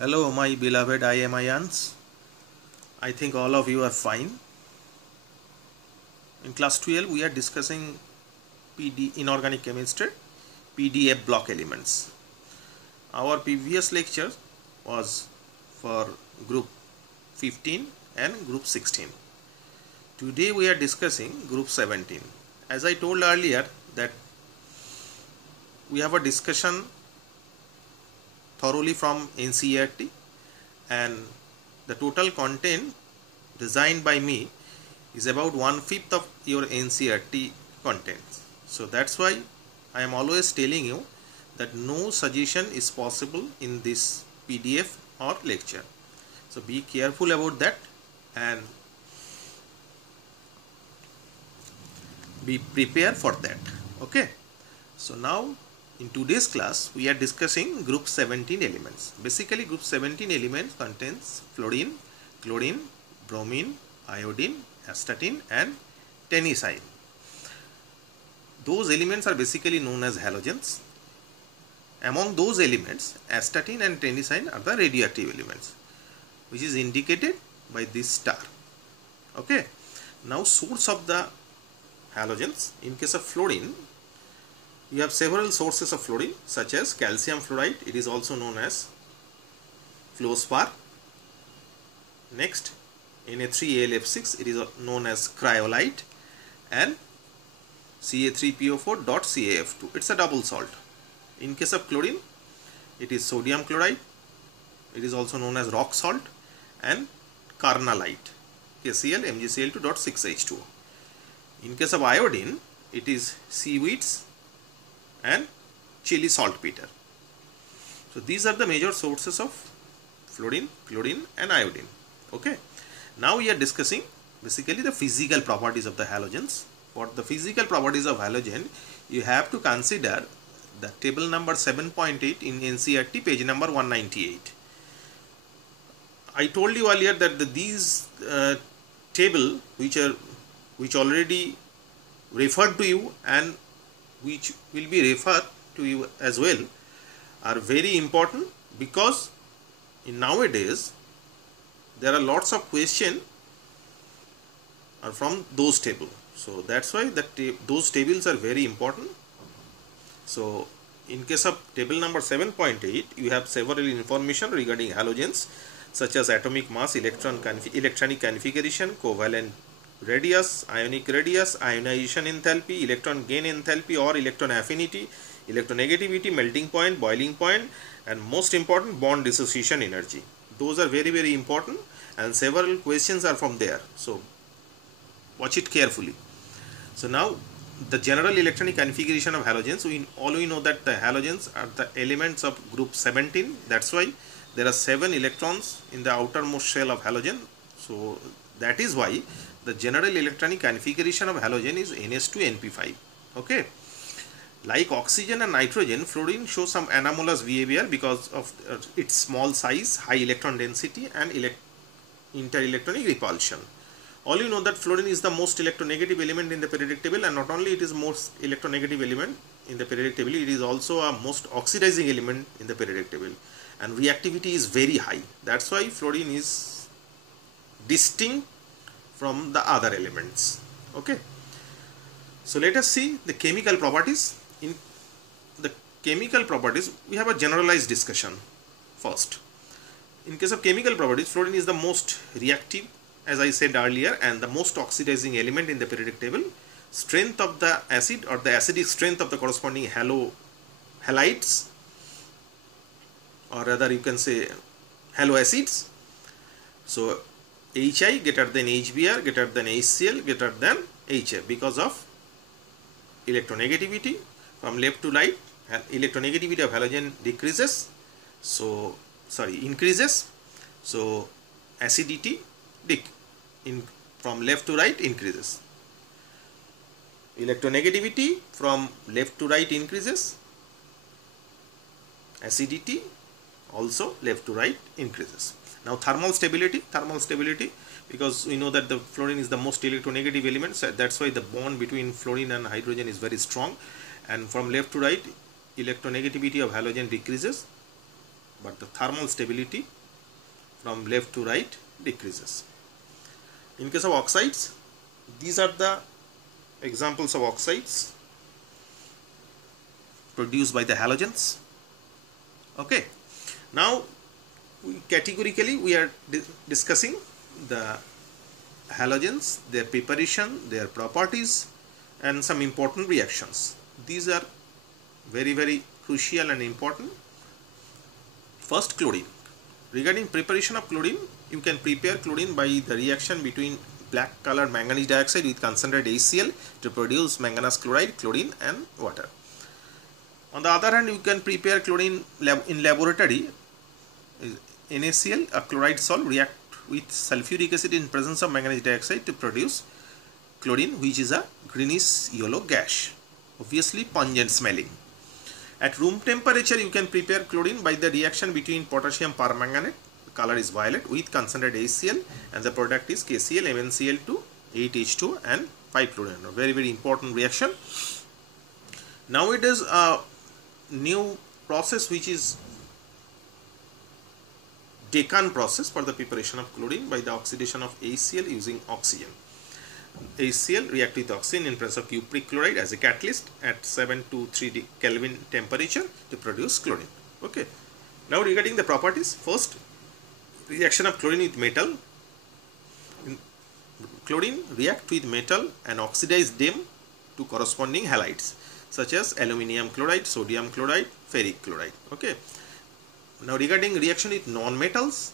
Hello, my beloved IMIans. I think all of you are fine. In class 12, we are discussing inorganic chemistry, PDF block elements. Our previous lecture was for group 15 and group 16. Today we are discussing group 17. As I told earlier that we have a discussion thoroughly from NCERT, and the total content designed by me is about 1/5 of your NCERT content. So that's why I am always telling you that no suggestion is possible in this PDF or lecture. So be careful about that and be prepared for that. Okay. So now in today's class we are discussing group 17 elements. Basically group 17 elements contains fluorine, chlorine, bromine, iodine, astatine and tennessine. Those elements are basically known as halogens. Among those elements, astatine and tennessine are the radioactive elements, which is indicated by this star. Okay. Now source of the halogens. In case of fluorine, you have several sources of fluorine such as calcium fluoride. It is also known as fluorspar. Next, Na3AlF6, it is known as cryolite, and Ca3PO4.CaF2. It's a double salt. In case of chlorine, it is sodium chloride. It is also known as rock salt, and carnallite, KCl MgCl2.6H2O. In case of iodine, it is seaweeds and chili saltpeter. So these are the major sources of fluorine, chlorine and iodine. Okay. Now we are discussing basically the physical properties of the halogens. For the physical properties of halogen, you have to consider the table number 7.8 in NCERT, page number 198. I told you earlier that these table which already referred to you and which will be referred to you as well are very important, because in nowadays there are lots of questions are from those tables. So that's why those tables are very important. So in case of table number 7.8, you have several information regarding halogens such as atomic mass, electronic configuration, covalent radius, ionic radius, ionization enthalpy, electron gain enthalpy or electron affinity, electronegativity, melting point, boiling point, and most important, bond dissociation energy. Those are very important, and several questions are from there. So watch it carefully. So now the general electronic configuration of halogens. We know that the halogens are the elements of group 17. That's why there are 7 electrons in the outermost shell of halogen. So that is why the general electronic configuration of halogen is NS2NP5. Okay. Like oxygen and nitrogen, fluorine shows some anomalous behavior because of its small size, high electron density and interelectronic repulsion. All you know that fluorine is the most electronegative element in the periodic table, and not only it is most electronegative element in the periodic table, it is also a most oxidizing element in the periodic table, and reactivity is very high. That's why fluorine is distinct from the other elements. Okay. So let us see the chemical properties. In the chemical properties, we have a generalized discussion first. In case of chemical properties, fluorine is the most reactive, as I said earlier, and the most oxidizing element in the periodic table. Strength of the acid or the acidic strength of the corresponding halides, or rather you can say haloacids. So Hi greater than HBr greater than HCl greater than HF because of electronegativity. From left to right, electronegativity of halogen increases. So acidity from left to right increases. Electronegativity from left to right increases. Acidity also left to right increases. Now thermal stability, because we know that the fluorine is the most electronegative element, so that's why the bond between fluorine and hydrogen is very strong, and from left to right electronegativity of halogen decreases. but the thermal stability from left to right decreases. In case of oxides, these are the examples of oxides produced by the halogens. Okay, now categorically we are discussing the halogens, their preparation, their properties, and some important reactions. These are very crucial and important. First, chlorine. Regarding preparation of chlorine, you can prepare chlorine by the reaction between black colored manganese dioxide with concentrated HCl to produce manganese chloride, chlorine and water. On the other hand, you can prepare chlorine in laboratory. NaCl, a chloride salt, react with sulfuric acid in presence of manganese dioxide to produce chlorine, which is a greenish yellow gas, obviously pungent smelling. At room temperature, you can prepare chlorine by the reaction between potassium permanganate, the color is violet, with concentrated HCl, and the product is KCl, MnCl2, 8H2 and 5-chlorine. A very important reaction. Nowadays, a new process which is Decan process for the preparation of chlorine by the oxidation of HCl using oxygen. HCl react with oxygen in presence of cupric chloride as a catalyst at 723 Kelvin temperature to produce chlorine. Okay. Now regarding the properties, first, reaction of chlorine with metal. Chlorine react with metal and oxidize them to corresponding halides such as aluminium chloride, sodium chloride, ferric chloride. Okay. Now regarding reaction with non-metals,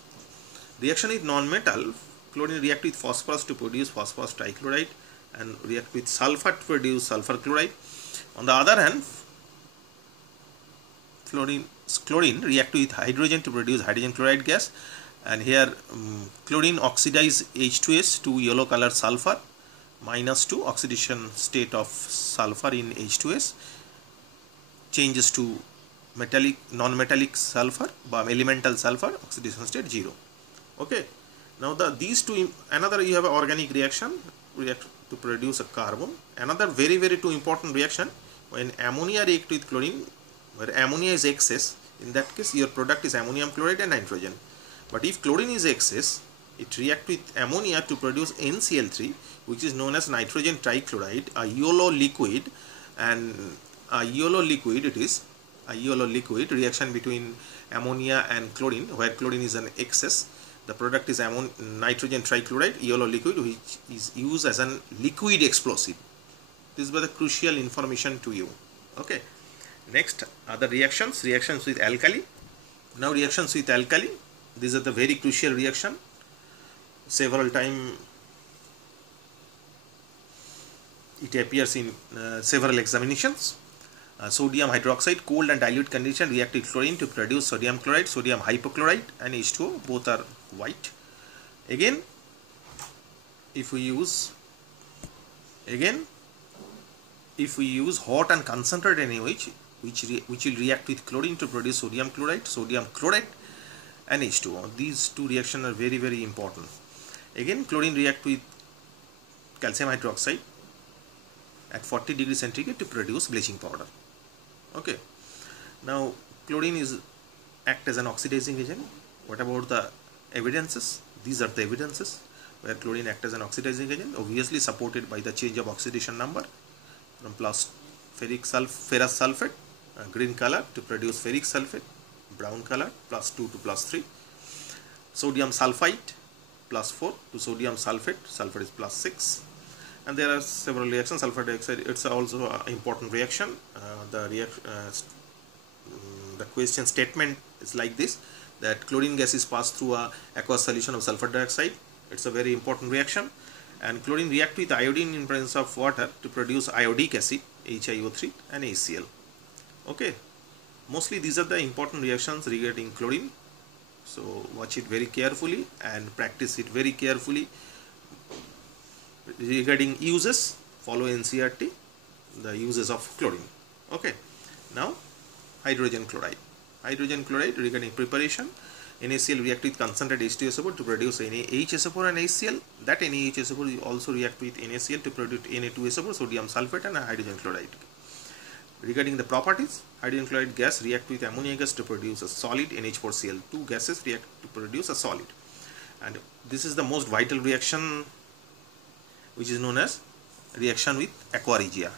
chlorine react with phosphorus to produce phosphorus trichloride and react with sulfur to produce sulfur chloride. On the other hand, chlorine react with hydrogen to produce hydrogen chloride gas, and here chlorine oxidize H2S to yellow color sulfur -2, oxidation state of sulfur in H2S changes to metallic, non-metallic sulfur, elemental sulfur, oxidation state 0. Okay. Now these two, another you have an organic reaction, react to produce a carbon. Another very two important reaction, when ammonia react with chlorine, where ammonia is excess, in that case your product is ammonium chloride and nitrogen. But if chlorine is excess, it react with ammonia to produce NCl3, which is known as nitrogen trichloride, a yellow liquid, and a yellow liquid it is. A yellow liquid reaction between ammonia and chlorine, where chlorine is an excess. The product is nitrogen trichloride, yellow liquid, which is used as a liquid explosive. This was the crucial information to you. Okay. Next, other reactions with alkali. Now reactions with alkali, these are the very crucial reaction. Several times it appears in several examinations. Sodium hydroxide, cold and dilute condition, react with chlorine to produce sodium chloride, sodium hypochlorite and H2O, both are white. Again, if we use hot and concentrated NaOH, which will react with chlorine to produce sodium chloride and H2O. These two reactions are very important. Again, chlorine react with calcium hydroxide at 40 degrees centigrade to produce bleaching powder. Okay. Now chlorine is act as an oxidizing agent. What about the evidences? These are the evidences where chlorine act as an oxidizing agent, obviously supported by the change of oxidation number from plus ferrous sulfate, green color, to produce ferric sulfate, brown color, +2 to +3. Sodium sulfite, +4 to sodium sulfate, sulfur is +6. And there are several reactions. Sulfur dioxide, it's also an important reaction. The question statement is like this, that chlorine gas is passed through a aqueous solution of sulfur dioxide. It's a very important reaction. And chlorine react with iodine in presence of water to produce iodic acid, HiO3 and HCl. Okay. Mostly these are the important reactions regarding chlorine. So watch it very carefully and practice it very carefully. Regarding uses, follow NCERT, the uses of chlorine. Okay. Now hydrogen chloride. Hydrogen chloride, regarding preparation, NaCl react with concentrated H2SO4 to produce NaHSO4 and HCl. That NaHSO4 also react with NaCl to produce Na2SO4, sodium sulfate and hydrogen chloride. Regarding the properties, hydrogen chloride gas react with ammonia gas to produce a solid NH4Cl. Two gases react to produce a solid, and this is the most vital reaction, which is known as reaction with aqua regia.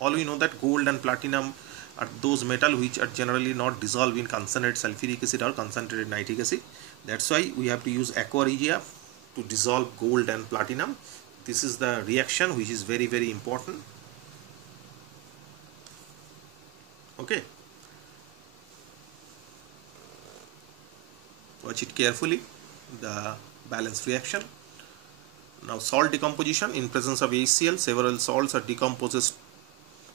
All we know that gold and platinum are those metals which are generally not dissolved in concentrated sulfuric acid or concentrated nitric acid. That's why we have to use aqua regia to dissolve gold and platinum. This is the reaction which is very, very important. Okay, watch it carefully, the balanced reaction. Now salt decomposition. In presence of HCl, several salts are decomposed,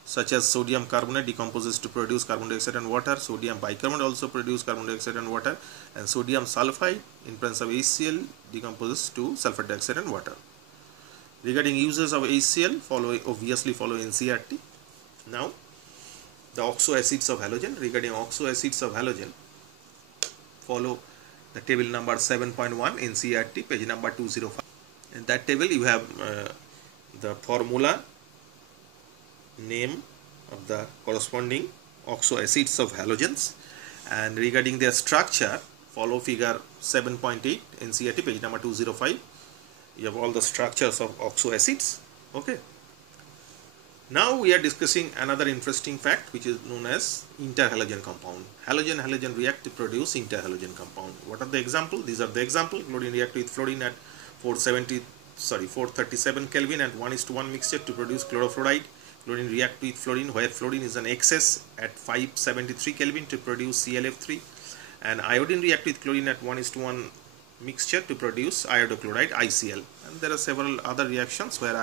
such as sodium carbonate decomposes to produce carbon dioxide and water. Sodium bicarbonate also produce carbon dioxide and water, and sodium sulfide in presence of HCl decomposes to sulfur dioxide and water. Regarding uses of HCl, obviously follow NCERT. Now the oxo acids of halogen. Regarding oxo acids of halogen, follow the table number 7.1 NCERT, page number 205. In that table you have the formula, name of the corresponding oxo acids of halogens, and regarding their structure, follow figure 7.8 NCERT, page number 205. You have all the structures of oxo acids. Okay. Now we are discussing another interesting fact, which is known as interhalogen compound. Halogen react to produce interhalogen compound. What are the examples? These are the examples. Chlorine react with fluorine at 437 Kelvin and 1:1 mixture to produce chlorofluoride. Chlorine react with fluorine where fluorine is an excess at 573 Kelvin to produce ClF3, and iodine react with chlorine at 1:1 mixture to produce iodochloride, ICl. And there are several other reactions where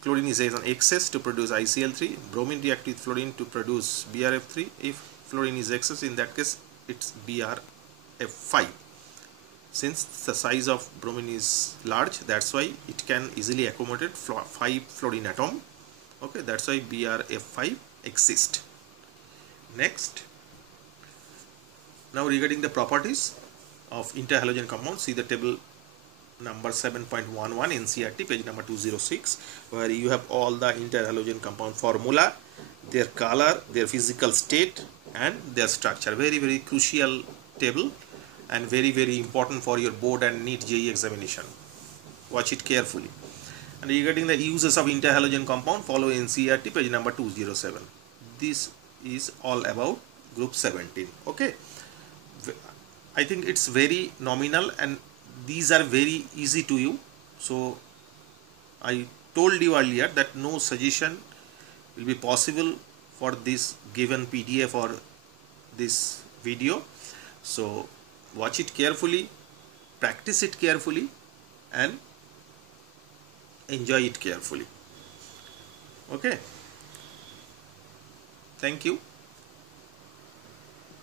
chlorine is an excess to produce ICl3. Bromine react with fluorine to produce BrF3. If fluorine is excess, in that case it's BrF5. Since the size of bromine is large, that's why it can easily accommodate 5 fluorine atom. Okay, that's why BrF5 exists. Next, now regarding the properties of interhalogen compounds, see the table number 7.11 NCERT, page number 206, where you have all the interhalogen compound formula, their color, their physical state, and their structure. Very, very crucial table and very, very important for your board and NEET JEE examination. Watch it carefully. And regarding the uses of interhalogen compound, follow NCERT, page number 207. This is all about group 17. Okay, I think it's very nominal and these are very easy to you. So I told you earlier that no suggestion will be possible for this given PDF or this video. So watch it carefully, practice it carefully, and enjoy it carefully. Okay, thank you.